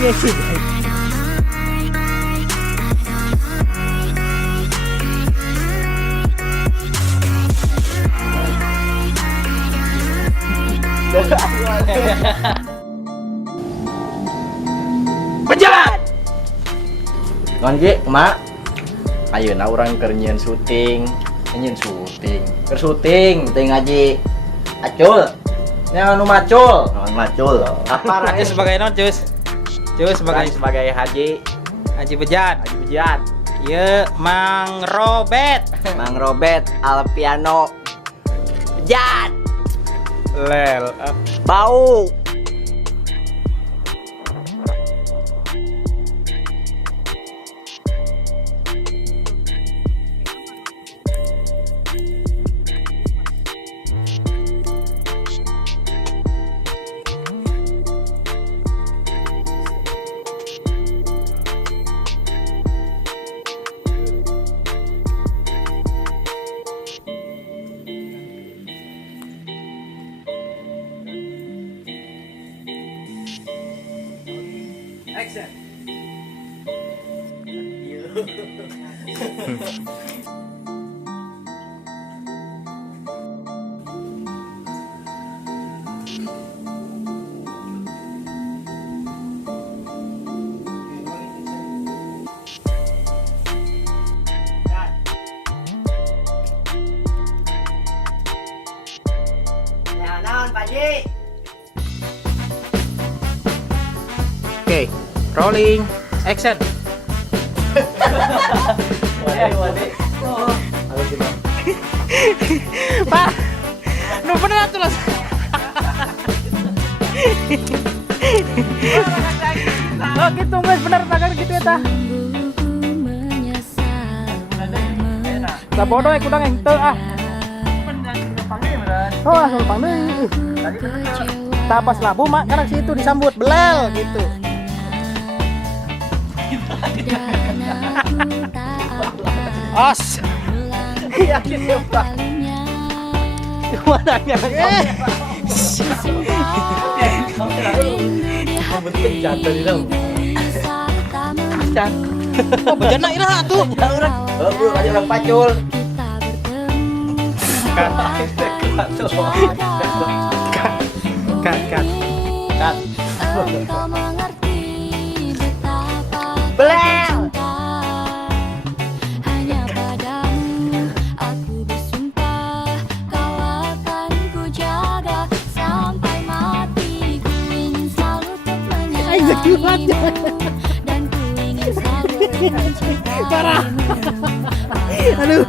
Iya sih. Penjahat. Nonji, mak. Ayeuna urang keur nyieun syuting. Keur syuting teh ngaji. Acul. Nya anu macul. Macul. Apa Cus sebagai non Cus? Cus sebagai Haji Bejan. Bejan. Ieu Mang Robet. Mang Robet Alpiano. Bejan. Lel. Bau. Action. Ya, naon Pak Ji? Oke, rolling, action. Wade. Pak, nu bener tuh los. Oh gitu guys, bener tagar gitu ya tah. Tak bodoh ya kudang yang teu ah. Oh, asal panggil. Tapas labu mak karena situ disambut belel gitu. Os. Yakin ya Pak. Mana yang Penting jatuh di dalam. Can. Oh, bejana iraha tuh. Oh, bro, aja orang pacul. Kat. Belel. Hanya padamu aku bersumpah, kau akan ku jaga sampai mati. Ku ingin selalu tetap menyayangimu dan ku ingin selalu mencintaimu. Aduh.